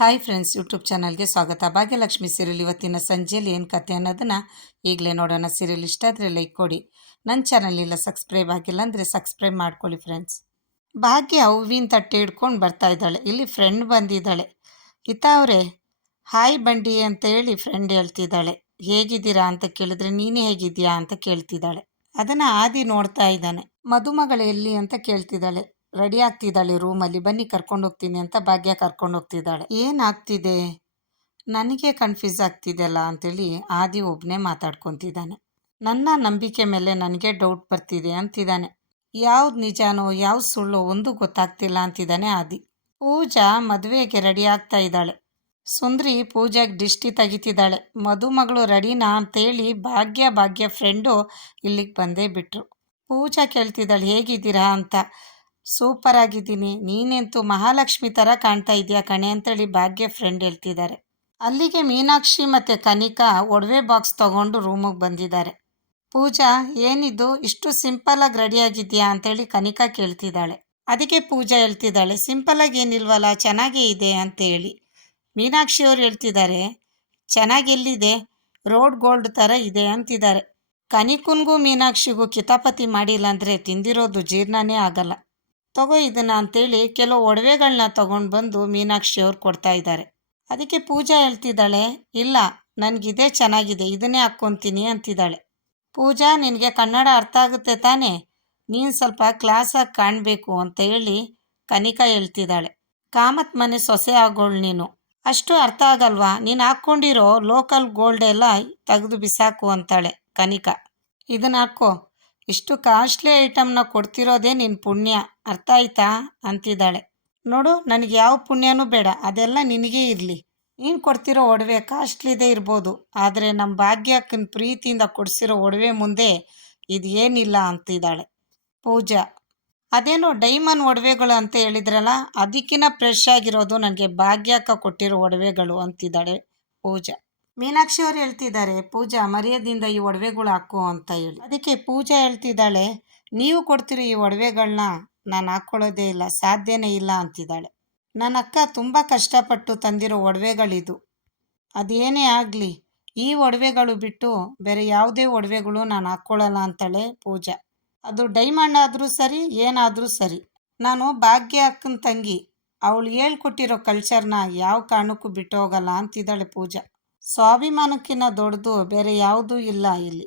Hi friends, YouTube ಚಾನಲ್ಗೆ ಸ್ವಾಗತ. Bhagyalakshmi serial ಇವತ್ತಿನ ಸಂಜೆಯಲ್ಲಿ ಏನು ಕತೆ ಅನ್ನೋದನ್ನು ಈಗಲೇ ನೋಡೋಣ. ಸೀರಿಯಲ್ ಇಷ್ಟ ಆದರೆ ಲೈಕ್ ಕೊಡಿ. ನನ್ನ ಚಾನಲ್ ಇಲ್ಲ ಸಬ್ಸ್ಕ್ರೈಬ್ ಆಗಿಲ್ಲ ಅಂದರೆ ಸಬ್ಸ್ಕ್ರೈಬ್ ಮಾಡ್ಕೊಳ್ಳಿ ಫ್ರೆಂಡ್ಸ್. ಭಾಗ್ಯ ಹೂವಿನ ತಟ್ಟೆ ಹಿಡ್ಕೊಂಡು ಬರ್ತಾ ಇದ್ದಾಳೆ. ಇಲ್ಲಿ ಫ್ರೆಂಡ್ ಬಂದಿದ್ದಾಳೆ. ಇತ್ತ ಅವರೇ, ಹಾಯ್ ಬಂಡಿ ಅಂತ ಹೇಳಿ ಫ್ರೆಂಡ್ ಹೇಳ್ತಿದ್ದಾಳೆ. ಹೇಗಿದ್ದೀರಾ ಅಂತ ಕೇಳಿದ್ರೆ ನೀನೇ ಹೇಗಿದ್ದೀಯಾ ಅಂತ ಕೇಳ್ತಿದ್ದಾಳೆ. ಅದನ್ನು ಆದಿ ನೋಡ್ತಾ ಇದ್ದಾನೆ. ಮದುಮಗಳು ಎಲ್ಲಿ ಅಂತ ಕೇಳ್ತಿದ್ದಾಳೆ. ರೆಡಿ ಆಗ್ತಿದ್ದಾಳೆ ರೂಮಲ್ಲಿ ಬನ್ನಿ ಕರ್ಕೊಂಡು ಹೋಗ್ತೀನಿ ಅಂತ ಭಾಗ್ಯ ಕರ್ಕೊಂಡು ಹೋಗ್ತಿದ್ದಾಳೆ. ಏನಾಗ್ತಿದೆ ನನಗೆ ಕನ್ಫ್ಯೂಸ್ ಆಗ್ತಿದೆಯಲ್ಲ ಅಂತೇಳಿ ಆದಿ ಒಬ್ಬನೇ ಮಾತಾಡ್ಕೊತಿದ್ದಾನೆ. ನನ್ನ ನಂಬಿಕೆ ಮೇಲೆ ನನಗೆ ಡೌಟ್ ಬರ್ತಿದೆ ಅಂತಿದ್ದಾನೆ. ಯಾವ್ದು ನಿಜಾನೋ, ಯಾವ್ದು ಸುಳ್ಳೋ ಒಂದು ಗೊತ್ತಾಗ್ತಿಲ್ಲ ಅಂತಿದ್ದಾನೆ ಆದಿ. ಪೂಜಾ ಮದುವೆಗೆ ರೆಡಿ ಆಗ್ತಾ ಇದ್ದಾಳೆ. ಸುಂದ್ರಿ ಪೂಜೆಗೆ ದಿಷ್ಟಿ ತೆಗಿತಿದ್ದಾಳೆ. ಮದುಮಗಳು ರೆಡಿನಾ ಅಂತೇಳಿ ಭಾಗ್ಯ ಭಾಗ್ಯ ಫ್ರೆಂಡು ಇಲ್ಲಿಗೆ ಬಂದೇ ಬಿಟ್ರು. ಪೂಜಾ ಕೇಳ್ತಿದ್ದಾಳೆ, ಹೇಗಿದ್ದೀರಾ ಅಂತ. ಸೂಪರ್ ಆಗಿದ್ದೀನಿ. ನೀನೆಂತೂ ಮಹಾಲಕ್ಷ್ಮಿ ಥರ ಕಾಣ್ತಾ ಇದೆಯಾ ಕಣೆ ಅಂತೇಳಿ ಭಾಗ್ಯ ಫ್ರೆಂಡ್ ಹೇಳ್ತಿದ್ದಾರೆ. ಅಲ್ಲಿಗೆ ಮೀನಾಕ್ಷಿ ಮತ್ತು ಕನಿಕಾ ಒಡವೆ ಬಾಕ್ಸ್ ತಗೊಂಡು ರೂಮಿಗೆ ಬಂದಿದ್ದಾರೆ. ಪೂಜಾ, ಏನಿದು? ಇಷ್ಟು ಸಿಂಪಲಾಗಿ ರೆಡಿಯಾಗಿದೆಯಾ ಅಂತೇಳಿ ಕನಿಕಾ ಕೇಳ್ತಿದ್ದಾಳೆ. ಅದಕ್ಕೆ ಪೂಜಾ ಹೇಳ್ತಿದ್ದಾಳೆ ಸಿಂಪಲಾಗಿ ಏನಿಲ್ವಲ್ಲ ಚೆನ್ನಾಗೇ ಇದೆ ಅಂತೇಳಿ. ಮೀನಾಕ್ಷಿ ಅವ್ರು ಹೇಳ್ತಿದ್ದಾರೆ ಚೆನ್ನಾಗೆಲ್ಲಿದೆ ರೋಡ್ ಗೋಲ್ಡ್ ಥರ ಇದೆ ಅಂತಿದ್ದಾರೆ. ಕನಿಕುನ್ಗೂ ಮೀನಾಕ್ಷಿಗೂ ಕಿತಾಪತಿ ಮಾಡಿಲ್ಲ ಅಂದರೆ ತಿಂದಿರೋದು ಜೀರ್ಣನೇ ಆಗಲ್ಲ. ತಗೋ ಇದನ್ನ ಅಂತೇಳಿ ಕೆಲವು ಒಡವೆಗಳನ್ನ ತಗೊಂಡು ಬಂದು ಮೀನಾಕ್ಷಿ ಅವ್ರು ಕೊಡ್ತಾ ಇದ್ದಾರೆ. ಅದಕ್ಕೆ ಪೂಜಾ ಹೇಳ್ತಿದ್ದಾಳೆ, ಇಲ್ಲ, ನನಗಿದೇ ಚೆನ್ನಾಗಿದೆ, ಇದನ್ನೇ ಹಾಕ್ಕೊತೀನಿ ಅಂತಿದ್ದಾಳೆ. ಪೂಜಾ, ನಿನಗೆ ಕನ್ನಡ ಅರ್ಥ ಆಗುತ್ತೆ ತಾನೇ? ನೀನು ಸ್ವಲ್ಪ ಕ್ಲಾಸಾಗಿ ಕಾಣಬೇಕು ಅಂತ ಹೇಳಿ ಕನಿಕಾ ಹೇಳ್ತಿದ್ದಾಳೆ. ಕಾಮತ್ ಮನೆ ಸೊಸೆ ಆಗೋಳು ನೀನು. ಅಷ್ಟು ಅರ್ಥ ಆಗಲ್ವಾ? ನೀನು ಹಾಕ್ಕೊಂಡಿರೋ ಲೋಕಲ್ ಗೋಲ್ಡ್ ಎಲ್ಲ ತೆಗೆದು ಬಿಸಾಕು ಅಂತಾಳೆ ಕನಿಕಾ. ಇದನ್ನ ಹಾಕೋ. ಇಷ್ಟು ಕಾಸ್ಟ್ಲಿ ಐಟಮ್ನ ಕೊಡ್ತಿರೋದೇ ನಿನ್ನ ಪುಣ್ಯ. ಅರ್ಥ ಆಯ್ತಾ ಅಂತಿದ್ದಾಳೆ. ನೋಡು, ನನಗೆ ಯಾವ ಪುಣ್ಯನೂ ಬೇಡ. ಅದೆಲ್ಲ ನಿನಗೇ ಇರಲಿ. ನೀನು ಕೊಡ್ತಿರೋ ಒಡವೆ ಕಾಸ್ಟ್ಲಿದೇ ಇರ್ಬೋದು. ಆದರೆ ನಮ್ಮ ಭಾಗ್ಯಕ್ಕನ ಪ್ರೀತಿಯಿಂದ ಕೊಡಿಸಿರೋ ಒಡವೆ ಮುಂದೆ ಇದು ಏನಿಲ್ಲ ಅಂತಿದ್ದಾಳೆ. ಪೂಜಾ, ಅದೇನೋ ಡೈಮಂಡ್ ಒಡವೆಗಳು ಅಂತ ಹೇಳಿದ್ರಲ್ಲ ಅದಕ್ಕಿಂತ ಫ್ರೆಶ್ ಆಗಿರೋದು ನನಗೆ ಭಾಗ್ಯಕ್ಕ ಕೊಟ್ಟಿರೋ ಒಡವೆಗಳು ಅಂತಿದ್ದಾಳೆ ಪೂಜಾ. ಮೀನಾಕ್ಷಿ ಅವ್ರು ಹೇಳ್ತಿದ್ದಾರೆ, ಪೂಜಾ ಮರ್ಯಾದಿಂದ ಈ ಒಡವೆಗಳು ಹಾಕು ಅಂತ ಹೇಳಿ. ಅದಕ್ಕೆ ಪೂಜಾ ಹೇಳ್ತಿದ್ದಾಳೆ, ನೀವು ಕೊಡ್ತಿರೋ ಈ ಒಡವೆಗಳನ್ನ ನಾನು ಹಾಕ್ಕೊಳ್ಳೋದೇ ಇಲ್ಲ, ಸಾಧ್ಯನೇ ಇಲ್ಲ, ಅಂತಿದ್ದಾಳೆ. ನನ್ನ ಅಕ್ಕ ತುಂಬ ಕಷ್ಟಪಟ್ಟು ತಂದಿರೋ ಒಡವೆಗಳಿದು. ಅದೇನೇ ಆಗಲಿ, ಈ ಒಡವೆಗಳು ಬಿಟ್ಟು ಬೇರೆ ಯಾವುದೇ ಒಡವೆಗಳು ನಾನು ಹಾಕ್ಕೊಳ್ಳಲ್ಲ ಅಂತಾಳೆ ಪೂಜಾ. ಅದು ಡೈಮಂಡ್ ಆದರೂ ಸರಿ, ಏನಾದರೂ ಸರಿ. ನಾನು ಭಾಗ್ಯ ಅಕ್ಕನ ತಂಗಿ. ಅವಳು ಹೇಳ್ಕೊಟ್ಟಿರೋ ಕಲ್ಚರ್ನ ಯಾವ ಕಾರಣಕ್ಕೂ ಬಿಟ್ಟು ಹೋಗಲ್ಲ ಅಂತಿದ್ದಾಳೆ ಪೂಜಾ. ಸ್ವಾಭಿಮಾನಕ್ಕಿಂತ ದೊಡ್ಡದು ಬೇರೆ ಯಾವುದೂ ಇಲ್ಲ ಇಲ್ಲಿ.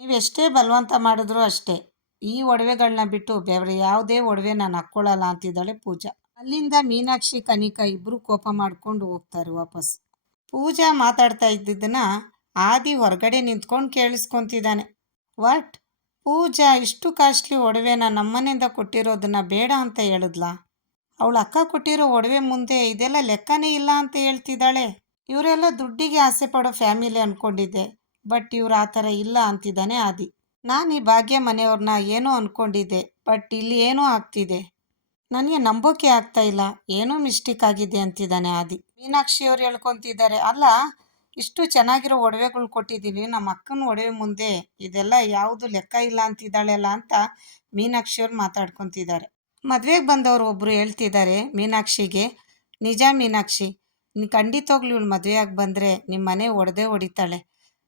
ನೀವೆಷ್ಟೇ ಬಲವಂತ ಮಾಡಿದ್ರೂ ಅಷ್ಟೇ, ಈ ಒಡವೆಗಳನ್ನ ಬಿಟ್ಟು ಬೇರೆ ಯಾವುದೇ ಒಡವೆ ನಾನು ಹಾಕ್ಕೊಳ್ಳಲ್ಲ ಅಂತಿದ್ದಾಳೆ ಪೂಜಾ. ಅಲ್ಲಿಂದ ಮೀನಾಕ್ಷಿ, ಕನಿಕಾ ಇಬ್ಬರು ಕೋಪ ಮಾಡ್ಕೊಂಡು ಹೋಗ್ತಾರೆ ವಾಪಸ್. ಪೂಜಾ ಮಾತಾಡ್ತಾ ಇದ್ದಿದ್ದನ್ನ ಆದಿ ಹೊರಗಡೆ ನಿಂತ್ಕೊಂಡು ಕೇಳಿಸ್ಕೊತಿದ್ದಾನೆ. ವಾಟ್? ಪೂಜಾ, ಇಷ್ಟು ಕಾಸ್ಟ್ಲಿ ಒಡವೆನ ನಮ್ಮನೆಯಿಂದ ಕೊಟ್ಟಿರೋದನ್ನ ಬೇಡ ಅಂತ ಹೇಳಿದ್ಲಾ? ಅವಳ ಅಕ್ಕ ಕೊಟ್ಟಿರೋ ಒಡವೆ ಮುಂದೆ ಇದೆಲ್ಲ ಲೆಕ್ಕನೇ ಇಲ್ಲ ಅಂತ ಹೇಳ್ತಿದ್ದಾಳೆ. ಇವರೆಲ್ಲ ದುಡ್ಡಿಗೆ ಆಸೆ ಪಡೋ ಫ್ಯಾಮಿಲಿ ಅಂದ್ಕೊಂಡಿದ್ದೆ ಬಟ್ ಇವ್ರು ಆ ಥರ ಇಲ್ಲ ಅಂತಿದ್ದಾನೆ ಆದಿ. ನಾನು ಈ ಭಾಗ್ಯ ಮನೆಯವ್ರನ್ನ ಏನೋ ಅಂದ್ಕೊಂಡಿದ್ದೆ ಬಟ್ ಇಲ್ಲಿ ಏನೋ ಆಗ್ತಿದೆ. ನನಗೆ ನಂಬೋಕೆ ಆಗ್ತಾ ಇಲ್ಲ, ಏನೋ ಮಿಸ್ಟೇಕ್ ಆಗಿದೆ ಅಂತಿದ್ದಾನೆ ಆದಿ. ಮೀನಾಕ್ಷಿ ಅವ್ರು ಹೇಳ್ಕೊತಿದ್ದಾರೆ, ಅಲ್ಲ, ಇಷ್ಟು ಚೆನ್ನಾಗಿರೋ ಒಡವೆಗಳು ಕೊಟ್ಟಿದ್ದೀವಿ ನಮ್ಮ ಅಕ್ಕನ ಒಡವೆ ಮುಂದೆ ಇದೆಲ್ಲ ಯಾವುದು ಲೆಕ್ಕ ಇಲ್ಲ ಅಂತಿದ್ದಾಳೆಲ್ಲ ಅಂತ ಮೀನಾಕ್ಷಿ ಅವ್ರು ಮಾತಾಡ್ಕೊತಿದ್ದಾರೆ. ಮದುವೆಗೆ ಬಂದವರು ಒಬ್ಬರು ಹೇಳ್ತಿದ್ದಾರೆ ಮೀನಾಕ್ಷಿಗೆ, ನಿಜ ಮೀನಾಕ್ಷಿ ಖಂಡಿತವಾಗ್ಲೂ ಇವಳು ಮದುವೆಯಾಗಿ ಬಂದರೆ ನಿಮ್ಮ ಮನೆ ಒಡೆದೇ ಹೊಡಿತಾಳೆ.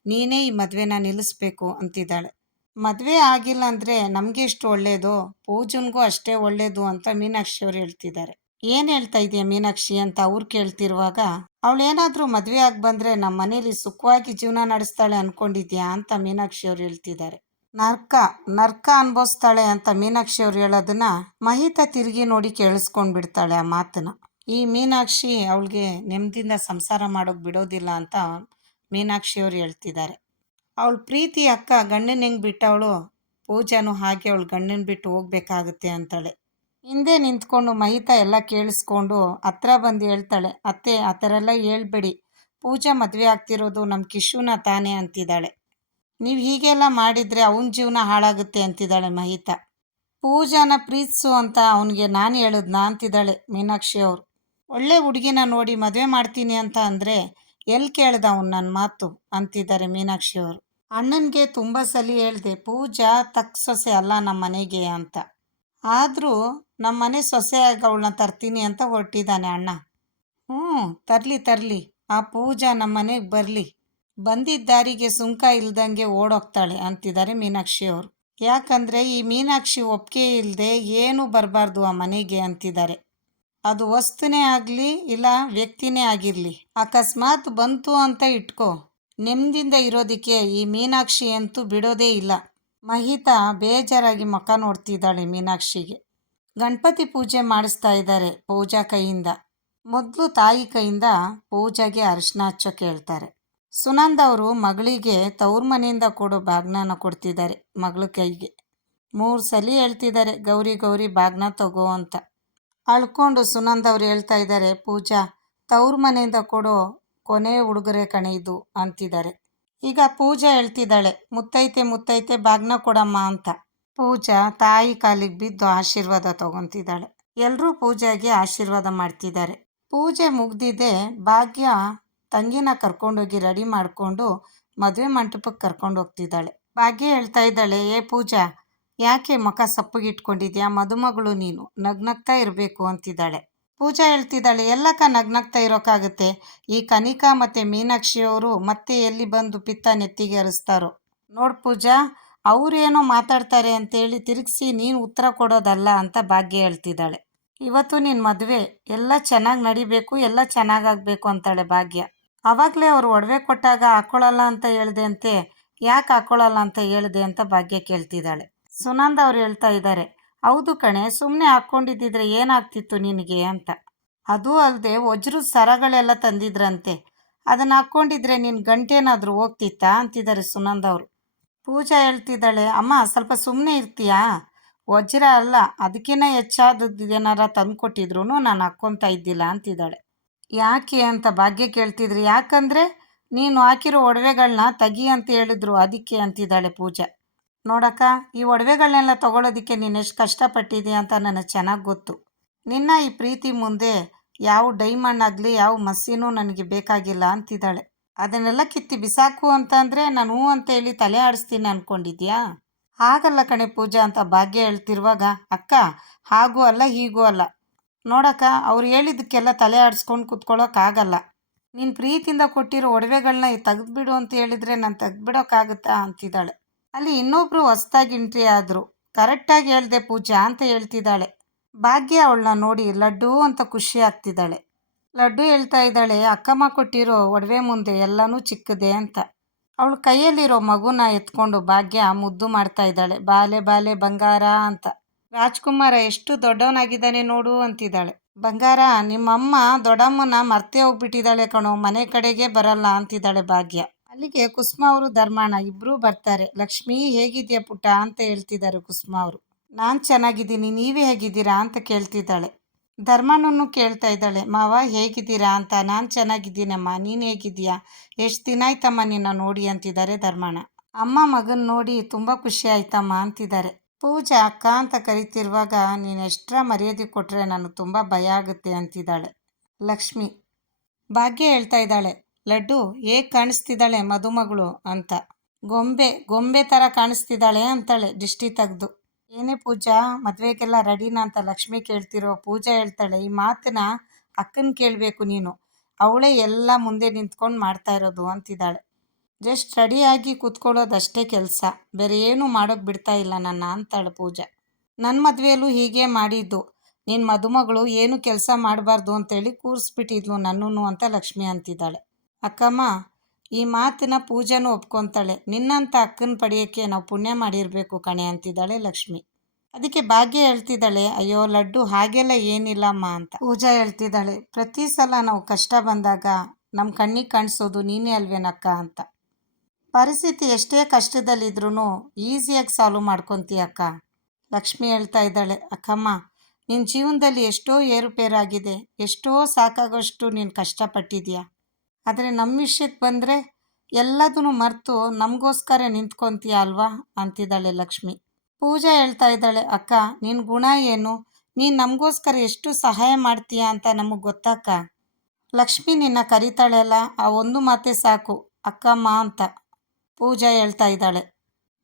ನೀನೇ ಈ ಮದುವೆನ ನಿಲ್ಲಿಸ್ಬೇಕು ಅಂತಿದ್ದಾಳೆ. ಮದುವೆ ಆಗಿಲ್ಲ ಅಂದರೆ ನಮಗೆ ಇಷ್ಟು ಒಳ್ಳೆಯದು ಪೂಜನ್ಗೂ ಅಷ್ಟೇ ಒಳ್ಳೆಯದು ಅಂತ ಮೀನಾಕ್ಷಿ ಅವರು ಹೇಳ್ತಿದ್ದಾರೆ. ಏನು ಹೇಳ್ತಾ ಇದೆಯಾ ಮೀನಾಕ್ಷಿ ಅಂತ ಅವ್ರು ಕೇಳ್ತಿರುವಾಗ ಅವಳೇನಾದರೂ ಮದುವೆ ಆಗಿ ಬಂದರೆ ನಮ್ಮ ಮನೇಲಿ ಸುಖವಾಗಿ ಜೀವನ ನಡೆಸ್ತಾಳೆ ಅಂದ್ಕೊಂಡಿದ್ಯಾ ಅಂತ ಮೀನಾಕ್ಷಿ ಅವರು ಹೇಳ್ತಿದ್ದಾರೆ. ನರ್ಕ ನರ್ಕ ಅನ್ಭವಿಸ್ತಾಳೆ ಅಂತ ಮೀನಾಕ್ಷಿ ಅವ್ರು ಹೇಳೋದನ್ನ ಮಹಿತ ತಿರುಗಿ ನೋಡಿ ಕೇಳಿಸ್ಕೊಂಡ್ಬಿಡ್ತಾಳೆ ಆ ಮಾತನ್ನ. ಈ ಮೀನಾಕ್ಷಿ ಅವಳಿಗೆ ನೆಮ್ಮದಿಯಿಂದ ಸಂಸಾರ ಮಾಡೋಕೆ ಬಿಡೋದಿಲ್ಲ ಅಂತ ಮೀನಾಕ್ಷಿ ಅವ್ರು ಹೇಳ್ತಿದ್ದಾರೆ. ಅವಳ ಪ್ರೀತಿ ಅಕ್ಕ ಗಂಡನ ಹೆಂಗೆ ಬಿಟ್ಟವಳು ಪೂಜಾನು ಹಾಗೆ ಅವಳು ಗಂಡನ ಬಿಟ್ಟು ಹೋಗ್ಬೇಕಾಗುತ್ತೆ ಅಂತಾಳೆ. ಹಿಂದೆ ನಿಂತ್ಕೊಂಡು ಮಹಿತ ಎಲ್ಲ ಕೇಳಿಸ್ಕೊಂಡು ಹತ್ರ ಬಂದು ಹೇಳ್ತಾಳೆ, ಅತ್ತೆ, ಆ ಥರ ಎಲ್ಲ ಹೇಳ್ಬೇಡಿ. ಪೂಜಾ ಮದುವೆ ಆಗ್ತಿರೋದು ನಮ್ಮ ಕಿಶುನ ತಾನೇ ಅಂತಿದ್ದಾಳೆ. ನೀವು ಹೀಗೆಲ್ಲ ಮಾಡಿದರೆ ಅವನ ಜೀವನ ಹಾಳಾಗುತ್ತೆ ಅಂತಿದ್ದಾಳೆ ಮಹಿತ. ಪೂಜಾನ ಪ್ರೀತಿಸು ಅಂತ ಅವನಿಗೆ ನಾನು ಹೇಳಿದ್ನಾ ಅಂತಿದ್ದಾಳೆ ಮೀನಾಕ್ಷಿ ಅವರು ಒಳ್ಳೆ ಹುಡುಗಿನ ನೋಡಿ ಮದುವೆ ಮಾಡ್ತೀನಿ ಅಂತ ಅಂದರೆ ಎಲ್ಲಿ ಕೇಳ್ದ ಅವ್ನು ನನ್ನ ಮಾತು? ಅಂತಿದ್ದಾರೆ ಮೀನಾಕ್ಷಿ ಅವರು ಅಣ್ಣನಿಗೆ ತುಂಬ ಸಲ ಹೇಳಿದೆ, ಪೂಜಾ ತಕ್ಕ ಸೊಸೆ ಅಲ್ಲ ನಮ್ಮ ಮನೆಗೆ ಅಂತ. ಆದರೂ ನಮ್ಮ ಮನೆ ಸೊಸೆಯಾಗಿ ಅವಳನ್ನ ತರ್ತೀನಿ ಅಂತ ಹೊರಟಿದ್ದಾನೆ ಅಣ್ಣ. ಹ್ಞೂ ತರಲಿ ತರಲಿ. ಆ ಪೂಜಾ ನಮ್ಮ ಮನೆಗೆ ಬರಲಿ. ಬಂದಿದ್ದ ದಾರಿಗೆ ಸುಂಕ ಇಲ್ದಂಗೆ ಓಡೋಗ್ತಾಳೆ, ಅಂತಿದ್ದಾರೆ ಮೀನಾಕ್ಷಿ ಅವರು ಯಾಕಂದರೆ ಈ ಮೀನಾಕ್ಷಿ ಒಪ್ಪಿಗೆ ಇಲ್ಲದೆ ಏನೂ ಬರಬಾರ್ದು ಆ ಮನೆಗೆ, ಅಂತಿದ್ದಾರೆ. ಅದು ವಸ್ತುನೇ ಆಗಲಿ ಇಲ್ಲ ವ್ಯಕ್ತಿನೇ ಆಗಿರಲಿ. ಅಕಸ್ಮಾತ್ ಬಂತು ಅಂತ ಇಟ್ಕೋ. ನೆಮ್ಮದಿಂದ ಇರೋದಕ್ಕೆ ಈ ಮೀನಾಕ್ಷಿ ಅಂತೂ ಬಿಡೋದೇ ಇಲ್ಲ. ಮಹಿತಾ ಬೇಜಾರಾಗಿ ಮುಖ ನೋಡ್ತಿದ್ದಾಳೆ ಮೀನಾಕ್ಷಿಗೆ. ಗಣಪತಿ ಪೂಜೆ ಮಾಡಿಸ್ತಾ ಇದ್ದಾರೆ ಪೂಜಾ ಕೈಯಿಂದ. ಮೊದಲು ತಾಯಿ ಕೈಯಿಂದ ಪೂಜಾಗೆ ಅರಿಶಿನ ಹಚ್ಚೋ ಹೇಳ್ತಾರೆ ಸುನಂದ ಅವರು ಮಗಳಿಗೆ ತವ್ರ ಮನೆಯಿಂದ ಕೊಡೋ ಬಾಗ್ನನ ಕೊಡ್ತಿದ್ದಾರೆ ಮಗಳ ಕೈಗೆ. ಮೂರು ಸಲ ಹೇಳ್ತಿದ್ದಾರೆ, ಗೌರಿ ಗೌರಿ ಬಾಗ್ನ ತಗೋ ಅಂತ. ಅಳ್ಕೊಂಡು ಸುನಂದ ಅವ್ರು ಹೇಳ್ತಾ ಇದ್ದಾರೆ, ಪೂಜಾ, ತವ್ರ ಮನೆಯಿಂದ ಕೊಡೋ ಕೊನೆ ಉಡುಗೊರೆ ಕಣೆ ಇದು ಅಂತಿದ್ದಾರೆ. ಈಗ ಪೂಜಾ ಹೇಳ್ತಿದ್ದಾಳೆ, ಮುತ್ತೈತೆ ಮುತ್ತೈತೆ ಬಾಗ್ನ ಕೊಡಮ್ಮ ಅಂತ. ಪೂಜಾ ತಾಯಿ ಕಾಲಿಗೆ ಬಿದ್ದು ಆಶೀರ್ವಾದ ತಗೊಂತಿದ್ದಾಳೆ. ಎಲ್ಲರೂ ಪೂಜೆಗೆ ಆಶೀರ್ವಾದ ಮಾಡ್ತಿದ್ದಾರೆ. ಪೂಜೆ ಮುಗ್ದಿದೆ, ಭಾಗ್ಯ ತಂಗಿನ ಕರ್ಕೊಂಡೋಗಿ ರೆಡಿ ಮಾಡಿಕೊಂಡು ಮದುವೆ ಮಂಟಪಕ್ಕೆ ಕರ್ಕೊಂಡು ಹೋಗ್ತಿದ್ದಾಳೆ. ಭಾಗ್ಯ ಹೇಳ್ತಾ ಇದ್ದಾಳೆ, ಏ ಪೂಜಾ ಯಾಕೆ ಮುಖ ಸಪ್ಪಗಿಟ್ಕೊಂಡಿದ್ಯಾ ಮದುಮಗಳು ನೀನು. ನಗ್ನಗ್ತಾ ಇರಬೇಕು, ಅಂತಿದ್ದಾಳೆ. ಪೂಜಾ ಹೇಳ್ತಿದ್ದಾಳೆ, ಎಲ್ಲಕ್ಕ ನಗ್ನಗ್ತಾ ಇರೋಕ್ಕಾಗುತ್ತೆ ಈ ಕನಿಕಾ ಮತ್ತು ಮೀನಾಕ್ಷಿಯವರು ಮತ್ತೆ ಎಲ್ಲಿ ಬಂದು ಪಿತ್ತ ನೆತ್ತಿಗೆ ಹರಿಸ್ತಾರೋ? ನೋಡು ಪೂಜಾ, ಅವರೇನೋ ಮಾತಾಡ್ತಾರೆ ಅಂತೇಳಿ ತಿರುಗಿಸಿ ನೀನು ಉತ್ತರ ಕೊಡೋದಲ್ಲ ಅಂತ ಭಾಗ್ಯ ಹೇಳ್ತಿದ್ದಾಳೆ. ಇವತ್ತು ನಿನ್ನ ಮದುವೆ. ಎಲ್ಲ ಚೆನ್ನಾಗಿ ನಡಿಬೇಕು, ಎಲ್ಲ ಚೆನ್ನಾಗಾಗಬೇಕು, ಅಂತಾಳೆ ಭಾಗ್ಯ. ಆವಾಗಲೇ ಅವರು ಒಡವೆ ಕೊಟ್ಟಾಗ ಹಾಕ್ಕೊಳ್ಳಲ್ಲ ಅಂತ ಹೇಳ್ದೆ ಅಂತೆ. ಯಾಕೆ ಹಾಕ್ಕೊಳ್ಳಲ್ಲ ಅಂತ ಹೇಳಿದೆ? ಅಂತ ಭಾಗ್ಯ ಕೇಳ್ತಿದ್ದಾಳೆ. ಸುನಂದ ಅವ್ರು ಹೇಳ್ತಾ ಇದ್ದಾರೆ, ಹೌದು ಕಣೆ ಸುಮ್ಮನೆ ಹಾಕ್ಕೊಂಡಿದ್ದಿದ್ರೆ ಏನಾಗ್ತಿತ್ತು ನಿನಗೆ ಅಂತ? ಅದೂ ಅಲ್ಲದೆ ವಜ್ರದ ಸರಗಳೆಲ್ಲ ತಂದಿದ್ರಂತೆ. ಅದನ್ನು ಹಾಕ್ಕೊಂಡಿದ್ರೆ ನಿನ್ನ ಗಂಟೇನಾದರೂ ಹೋಗ್ತಿತ್ತಾ? ಅಂತಿದ್ದಾರೆ ಸುನಂದ ಅವರು. ಪೂಜಾ ಹೇಳ್ತಿದ್ದಾಳೆ, ಅಮ್ಮ, ಸ್ವಲ್ಪ ಸುಮ್ಮನೆ ಇರ್ತೀಯಾ? ವಜ್ರ ಅಲ್ಲ ಅದಕ್ಕಿಂತ ಹೆಚ್ಚಾದದ್ದು ಏನಾರ ತಂದು ಕೊಟ್ಟಿದ್ರು ನಾನು ಹಾಕ್ಕೊತಾ ಇದ್ದಿಲ್ಲ, ಅಂತಿದ್ದಾಳೆ. ಯಾಕೆ ಅಂತ ಭಾಗ್ಯ ಕೇಳ್ತಿದ್ರು, ಯಾಕಂದರೆ ನೀನು ಹಾಕಿರೋ ಒಡವೆಗಳನ್ನ ತಗಿ ಅಂತ ಹೇಳಿದ್ರು, ಅದಕ್ಕೆ, ಅಂತಿದ್ದಾಳೆ ಪೂಜಾ. ನೋಡಕ್ಕ, ಈ ಒಡವೆಗಳನ್ನೆಲ್ಲ ತಗೊಳ್ಳೋದಕ್ಕೆ ನೀನು ಎಷ್ಟು ಕಷ್ಟಪಟ್ಟಿದ್ದೀಯ ಅಂತ ನನಗೆ ಚೆನ್ನಾಗಿ ಗೊತ್ತು. ನಿನ್ನ ಈ ಪ್ರೀತಿ ಮುಂದೆ ಯಾವ ಡೈಮಂಡ್ ಆಗಲಿ, ಯಾವ ಮಸ್ಸಿನೂ ನನಗೆ ಬೇಕಾಗಿಲ್ಲ ಅಂತಿದ್ದಾಳೆ. ಅದನ್ನೆಲ್ಲ ಕಿತ್ತಿ ಬಿಸಾಕು ಅಂತಂದರೆ ನಾನು ಹ್ಞೂ ಅಂತೇಳಿ ತಲೆ ಆಡಿಸ್ತೀನಿ ಅಂದ್ಕೊಂಡಿದ್ಯಾ ಹಾಗಲ್ಲ ಕಣೆ ಪೂಜಾ ಅಂತ ಭಾಗ್ಯ ಹೇಳ್ತಿರುವಾಗ, ಅಕ್ಕ, ಹಾಗೂ ಅಲ್ಲ, ಹೀಗೂ ಅಲ್ಲ. ನೋಡಕ್ಕ, ಅವ್ರು ಹೇಳಿದ್ದಕ್ಕೆಲ್ಲ ತಲೆ ಆಡಿಸ್ಕೊಂಡು ಕೂತ್ಕೊಳ್ಳೋಕ್ಕಾಗಲ್ಲ ನೀನು ಪ್ರೀತಿಯಿಂದ ಕೊಟ್ಟಿರೋ ಒಡವೆಗಳನ್ನ ತೆಗೆದುಬಿಡು ಅಂತ ಹೇಳಿದರೆ ನಾನು ತೆಗೆದುಬಿಡೋಕ್ಕಾಗುತ್ತಾ ಅಂತಿದ್ದಾಳೆ. ಅಲ್ಲಿ ಇನ್ನೊಬ್ರು ಹೊಸ್ದಾಗಿ ಎಂಟ್ರಿ ಆದರು. ಕರೆಕ್ಟಾಗಿ ಹೇಳ್ದೆ ಪೂಜಾ ಅಂತ ಹೇಳ್ತಿದ್ದಾಳೆ. ಭಾಗ್ಯ ಅವಳನ್ನ ನೋಡಿ ಲಡ್ಡು ಅಂತ ಖುಷಿ ಆಗ್ತಿದ್ದಾಳೆ. ಲಡ್ಡು ಹೇಳ್ತಾ ಇದ್ದಾಳೆ, ಅಕ್ಕಮ್ಮ ಕೊಟ್ಟಿರೋ ಒಡವೆ ಮುಂದೆ ಎಲ್ಲನೂ ಚಿಕ್ಕದೆ ಅಂತ. ಅವಳು ಕೈಯಲ್ಲಿರೋ ಮಗುನ ಎತ್ಕೊಂಡು ಭಾಗ್ಯ ಮುದ್ದು ಮಾಡ್ತಾ ಇದ್ದಾಳೆ. ಬಾಲೆ ಬಾಲೆ, ಬಂಗಾರ ಅಂತ. ರಾಜ್ಕುಮಾರ, ಎಷ್ಟು ದೊಡ್ಡವನಾಗಿದ್ದಾನೆ ನೋಡು, ಅಂತಿದ್ದಾಳೆ. ಬಂಗಾರ, ನಿಮ್ಮಮ್ಮ ದೊಡ್ಡಮ್ಮನ ಮರ್ತೆ ಹೋಗ್ಬಿಟ್ಟಿದ್ದಾಳೆ ಕಣೋ, ಮನೆ ಕಡೆಗೆ ಬರಲ್ಲ, ಅಂತಿದ್ದಾಳೆ ಭಾಗ್ಯ. ಅಲ್ಲಿಗೆ ಕುಸುಮ ಅವರು ಧರ್ಮಾಣ ಇಬ್ಬರೂ ಬರ್ತಾರೆ. ಲಕ್ಷ್ಮಿ, ಹೇಗಿದೆಯಾ ಪುಟ್ಟ? ಅಂತ ಹೇಳ್ತಿದ್ದಾರೆ ಕುಸುಮ ಅವರು. ನಾನು ಚೆನ್ನಾಗಿದ್ದೀನಿ, ನೀವೇ ಹೇಗಿದ್ದೀರಾ? ಅಂತ ಕೇಳ್ತಿದ್ದಾಳೆ. ಧರ್ಮನೂ ಕೇಳ್ತಾ ಇದ್ದಾಳೆ. ಮಾವ, ಹೇಗಿದ್ದೀರಾ ಅಂತ? ನಾನು ಚೆನ್ನಾಗಿದ್ದೀನಮ್ಮ, ನೀನು ಹೇಗಿದ್ದೀಯಾ? ಎಷ್ಟು ದಿನ ಆಯ್ತಮ್ಮ ನಿನ್ನ ನೋಡಿ? ಅಂತಿದ್ದಾರೆ ಧರ್ಮಣ ಅಮ್ಮ ಮಗನ ನೋಡಿ ತುಂಬ ಖುಷಿ ಆಯ್ತಮ್ಮ ಅಂತಿದ್ದಾರೆ. ಪೂಜಾ, ಅಕ್ಕ ಅಂತ ಕರಿತಿರುವಾಗ ನೀನು ಎಷ್ಟರ ಮರ್ಯಾದೆ ಕೊಟ್ಟರೆ ನನಗೆ ತುಂಬ ಭಯ ಆಗುತ್ತೆ ಅಂತಿದ್ದಾಳೆ ಲಕ್ಷ್ಮಿ. ಭಾಗ್ಯ ಹೇಳ್ತಾ ಇದ್ದಾಳೆ. ಲಡ್ಡು ಹೇಗೆ ಕಾಣಿಸ್ತಿದ್ದಾಳೆ ಮದುಮಗಳು ಅಂತ. ಗೊಂಬೆ ಗೊಂಬೆ ಥರ ಕಾಣಿಸ್ತಿದ್ದಾಳೆ ಅಂತಾಳೆ ದೃಷ್ಟಿ ತೆಗೆದು. ಏನೇ ಪೂಜಾ, ಮದುವೆಗೆಲ್ಲ ರೆಡಿನಾ ಅಂತ ಲಕ್ಷ್ಮಿ ಕೇಳ್ತಿರೋ ಪೂಜಾ ಹೇಳ್ತಾಳೆ, ಈ ಮಾತನ್ನ ಅಕ್ಕನ ಕೇಳಬೇಕು ನೀನು. ಅವಳೇ ಎಲ್ಲ ಮುಂದೆ ನಿಂತ್ಕೊಂಡು ಮಾಡ್ತಾ ಇರೋದು ಅಂತಿದ್ದಾಳೆ. ಜಸ್ಟ್ ರೆಡಿಯಾಗಿ ಕೂತ್ಕೊಳ್ಳೋದಷ್ಟೇ ಕೆಲಸ. ಬೇರೆ ಏನೂ ಮಾಡೋಕ್ಕೆ ಬಿಡ್ತಾ ಇಲ್ಲ ನನ್ನ ಅಂತಾಳೆ ಪೂಜಾ. ನನ್ನ ಮದುವೆಯಲ್ಲೂ ಹೀಗೆ ಮಾಡಿದ್ದು. ನಿನ್ನ ಮದುಮಗಳು ಏನು ಕೆಲಸ ಮಾಡಬಾರ್ದು ಅಂತೇಳಿ ಕೂರಿಸ್ಬಿಟ್ಟಿದ್ಲು ನನ್ನೂ ಅಂತ ಲಕ್ಷ್ಮಿ ಅಂತಿದ್ದಾಳೆ. ಅಕ್ಕಮ್ಮ, ಈ ಮಾತಿನ ಪೂಜಾನು ಒಪ್ಕೊತಾಳೆ. ನಿನ್ನಂಥ ಅಕ್ಕನ ಪಡೆಯೋಕ್ಕೆ ನಾವು ಪುಣ್ಯ ಮಾಡಿರಬೇಕು ಕಣೆ ಅಂತಿದ್ದಾಳೆ ಲಕ್ಷ್ಮಿ. ಅದಕ್ಕೆ ಭಾಗ್ಯ ಹೇಳ್ತಿದ್ದಾಳೆ, ಅಯ್ಯೋ, ಲಡ್ಡು ಹಾಗೆಲ್ಲ ಏನಿಲ್ಲಮ್ಮ ಅಂತ. ಪೂಜಾ ಹೇಳ್ತಿದ್ದಾಳೆ, ಪ್ರತಿ ಸಲ ನಾವು ಕಷ್ಟ ಬಂದಾಗ ನಮ್ಮ ಕಣ್ಣಿಗೆ ಕಾಣಿಸೋದು ನೀನೇ ಅಲ್ವೇನಕ್ಕ ಅಂತ. ಪರಿಸ್ಥಿತಿ ಎಷ್ಟೇ ಕಷ್ಟದಲ್ಲಿದ್ರೂ ಈಸಿಯಾಗಿ ಸಾಲ್ವ್ ಮಾಡ್ಕೊತೀಯ ಅಕ್ಕ ಲಕ್ಷ್ಮಿ ಹೇಳ್ತಾ ಇದ್ದಾಳೆ, ಅಕ್ಕಮ್ಮ ನಿನ್ನ ಜೀವನದಲ್ಲಿ ಎಷ್ಟೋ ಏರುಪೇರಾಗಿದೆ, ಎಷ್ಟೋ ಸಾಕಾಗೋಷ್ಟು ನೀನು ಕಷ್ಟಪಟ್ಟಿದ್ಯಾ ಆದರೆ ನಮ್ಮ ವಿಷಯಕ್ಕೆ ಬಂದರೆ ಎಲ್ಲದನ್ನು ಮರೆತು ನಮಗೋಸ್ಕರ ನಿಂತ್ಕೊತೀಯ ಅಲ್ವಾ? ಅಂತಿದ್ದಾಳೆ ಲಕ್ಷ್ಮಿ. ಪೂಜಾ ಹೇಳ್ತಾ ಇದ್ದಾಳೆ, ಅಕ್ಕ ನಿನ್ನ ಗುಣ ಏನು? ನೀನು ನಮಗೋಸ್ಕರ ಎಷ್ಟು ಸಹಾಯ ಮಾಡ್ತೀಯ ಅಂತ ನಮಗೆ ಗೊತ್ತಕ್ಕ ಲಕ್ಷ್ಮಿ ನಿನ್ನ ಕರೀತಾಳೆಲ್ಲ, ಆ ಒಂದು ಮಾತೇ ಸಾಕು ಅಕ್ಕಮ್ಮ ಅಂತ ಪೂಜಾ ಹೇಳ್ತಾ ಇದ್ದಾಳೆ.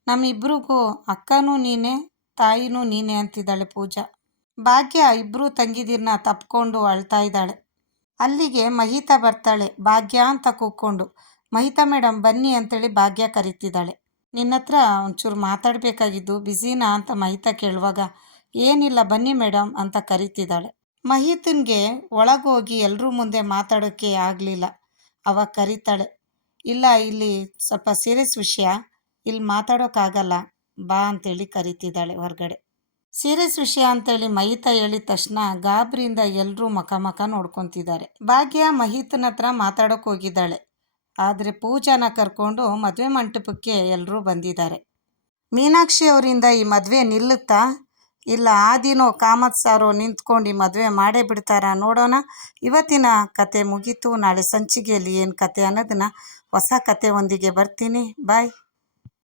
ನಮ್ಮಿಬ್ರಿಗೂ ಅಕ್ಕನೂ ನೀನೇ, ತಾಯಿನೂ ನೀನೇ ಅಂತಿದ್ದಾಳೆ ಪೂಜಾ. ಭಾಗ್ಯ ಇಬ್ಬರೂ ತಂಗಿದಿರನ್ನ ತಪ್ಕೊಂಡು ಅಳ್ತಾ ಇದ್ದಾಳೆ. ಅಲ್ಲಿಗೆ ಮಹಿತಾ ಬರ್ತಾಳೆ. ಭಾಗ್ಯ ಅಂತ ಕೂಕ್ಕೊಂಡು ಮಹಿತಾ ಮೇಡಮ್ ಬನ್ನಿ ಅಂತೇಳಿ ಭಾಗ್ಯ ಕರಿತಿದ್ದಾಳೆ. ನಿನ್ನ ಹತ್ರ ಒಂಚೂರು ಮಾತಾಡಬೇಕಾಗಿದ್ದು ಬ್ಯುಸಿನಾ ಅಂತ ಮಹಿತಾ ಕೇಳುವಾಗ, ಏನಿಲ್ಲ ಬನ್ನಿ ಮೇಡಮ್ ಅಂತ ಕರಿತಿದ್ದಾಳೆ. ಮಹಿತನ್ಗೆ ಒಳಗೋಗಿ ಎಲ್ಲರೂ ಮುಂದೆ ಮಾತಾಡೋಕ್ಕೆ ಆಗಲಿಲ್ಲ. ಅವಾಗ ಕರೀತಾಳೆ, ಇಲ್ಲ, ಇಲ್ಲಿ ಸ್ವಲ್ಪ ಸೀರಿಯಸ್ ವಿಷಯ, ಇಲ್ಲಿ ಮಾತಾಡೋಕ್ಕಾಗಲ್ಲ, ಬಾ ಅಂತೇಳಿ ಕರೀತಿದ್ದಾಳೆ ಹೊರಗಡೆ. ಸೀರಿಯಸ್ ವಿಷಯ ಅಂತೇಳಿ ಮಹಿತ ಹೇಳಿದ ತಕ್ಷಣ ಗಾಬ್ರಿಯಿಂದ ಎಲ್ಲರೂ ಮಖ ಮಖ ನೋಡ್ಕೊತಿದ್ದಾರೆ. ಭಾಗ್ಯ ಮಹಿತನ ಹತ್ರ ಮಾತಾಡೋಕೆ ಹೋಗಿದ್ದಾಳೆ. ಆದರೆ ಪೂಜಾನ ಕರ್ಕೊಂಡು ಮದುವೆ ಮಂಟಪಕ್ಕೆ ಎಲ್ಲರೂ ಬಂದಿದ್ದಾರೆ. ಮೀನಾಕ್ಷಿ ಅವರಿಂದ ಈ ಮದುವೆ ನಿಲ್ಲುತ್ತಾ? ಇಲ್ಲ ಆದಿನೋ ಕಾಮತ್ ಸಾರೋ ನಿಂತ್ಕೊಂಡು ಈ ಮದುವೆ ಮಾಡೇ ಬಿಡ್ತಾರಾ ನೋಡೋಣ. ಇವತ್ತಿನ ಕತೆ ಮುಗೀತು, ನಾಳೆ ಸಂಚಿಗೆಯಲ್ಲಿ ಏನು ಕತೆ ಅನ್ನೋದನ್ನ ಹೊಸ ಕತೆ ಒಂದಿಗೆ ಬರ್ತೀನಿ. ಬಾಯ್.